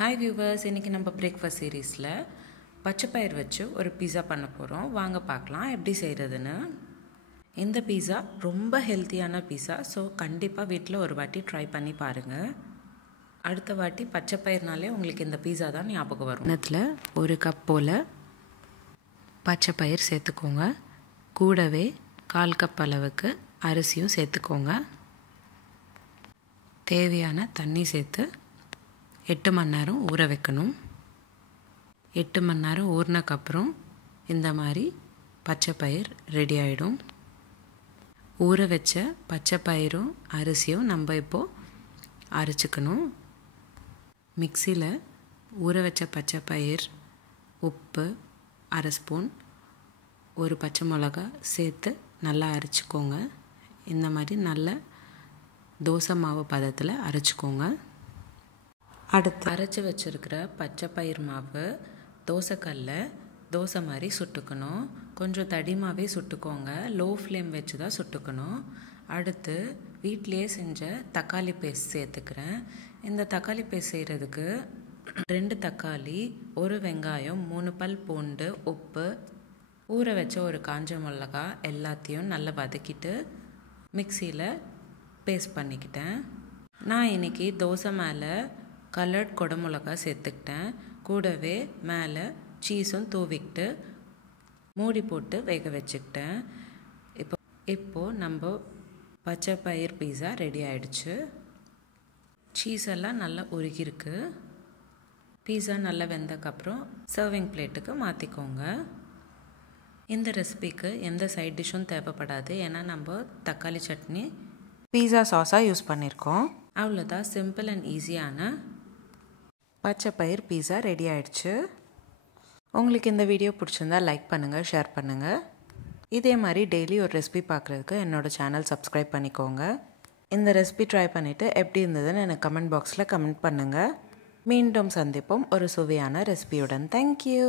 Hi viewers, இன்றைக்கி நம்ம breakfast சீரீஸில் பச்சைப்பயிர் வச்சு ஒரு பீஸா பண்ண போகிறோம். வாங்க பார்க்கலாம் எப்படி செய்கிறதுன்னு. இந்த பீஸா ரொம்ப ஹெல்த்தியான பீஸா. ஸோ கண்டிப்பாக வீட்டில் ஒரு வாட்டி ட்ரை பண்ணி பாருங்கள். அடுத்த வாட்டி பச்சைப்பயிர்னாலே உங்களுக்கு இந்த பீஸா தான் ஞாபகம் வரும். இதில் ஒரு கப் போல் பச்சைப்பயிர் சேர்த்துக்கோங்க. கூடவே 1/4 கப் அளவுக்கு அரிசியும் சேர்த்துக்கோங்க. தேவையான தண்ணி சேர்த்து 8 மணி நேரம் ஊற வைக்கணும். 8 மணி நேரம் ஊறினக்கப்புறம் இந்த மாதிரி பச்சைப்பயிர் ரெடி ஆகிடும். ஊற வச்ச பச்சைப்பயிரும் அரிசியும் நம்ம இப்போது அரைச்சிக்கணும். மிக்சியில் ஊற வச்ச பச்சைப்பயிர், உப்பு, 1/2 ஸ்பூன், ஒரு பச்சை மிளகா சேர்த்து நல்லா அரைச்சிக்கோங்க. இந்த மாதிரி நல்ல தோசை மாவு பதத்தில் அரைச்சிக்கோங்க. அடுத்து அரைச்சி வச்சுருக்கிற பச்சைப்பயிர் மாவு தோசைக்கல்லில் தோசை மாதிரி சுட்டுக்கணும். கொஞ்சம் தடிமாவே சுட்டுக்கோங்க. லோ ஃப்ளேம் வச்சு தான் சுட்டுக்கணும். அடுத்து வீட்டிலையே செஞ்ச தக்காளி பேஸ்ட் சேர்த்துக்கிறேன். இந்த தக்காளி பேஸ்ட் செய்கிறதுக்கு 2 தக்காளி, 1 வெங்காயம், 3 பல் பூண்டு, உப்பு, ஊற வச்ச ஒரு காஞ்ச மிளகா எல்லாத்தையும் நல்லா வதக்கிட்டு மிக்சியில் பேஸ்ட் பண்ணிக்கிட்டேன். நான் இன்றைக்கி தோசை மேலே கலர்ட் குடமிளகா சேர்த்துக்கிட்டேன். கூடவே மேலே சீஸும் தூவிக்கிட்டு மூடி போட்டு வேக வச்சுக்கிட்டேன். இப்போது நம்ம பச்சைப்பயிர் பீஸா ரெடி ஆகிடுச்சு. சீஸ் எல்லாம் நல்லா உருகிருக்கு. பீஸா நல்லா வெந்தக்கப்புறம் சர்விங் பிளேட்டுக்கு மாற்றிக்கோங்க. இந்த ரெசிபிக்கு எந்த சைட் டிஷ்ஷும் தேவைப்படாது. ஏன்னா நம்ம தக்காளி சட்னி பீஸா சாஸாக யூஸ் பண்ணியிருக்கோம். அவ்வளோதான், சிம்பிள் அண்ட் ஈஸியான பச்சைப்பயிர் பீஸா ரெடி ஆகிடுச்சு. உங்களுக்கு இந்த வீடியோ பிடிச்சிருந்தா லைக் பண்ணுங்கள், ஷேர் பண்ணுங்கள். இதே மாதிரி டெய்லி ஒரு ரெசிபி பார்க்குறதுக்கு என்னோடய சேனல் சப்ஸ்கிரைப் பண்ணிக்கோங்க. இந்த ரெசிபி ட்ரை பண்ணிவிட்டு எப்படி இருந்ததுன்னு எனக்கு கமெண்ட் பாக்ஸில் கமெண்ட் பண்ணுங்கள். மீண்டும் சந்திப்போம் ஒரு சுவையான ரெசிபியுடன். தேங்க்யூ.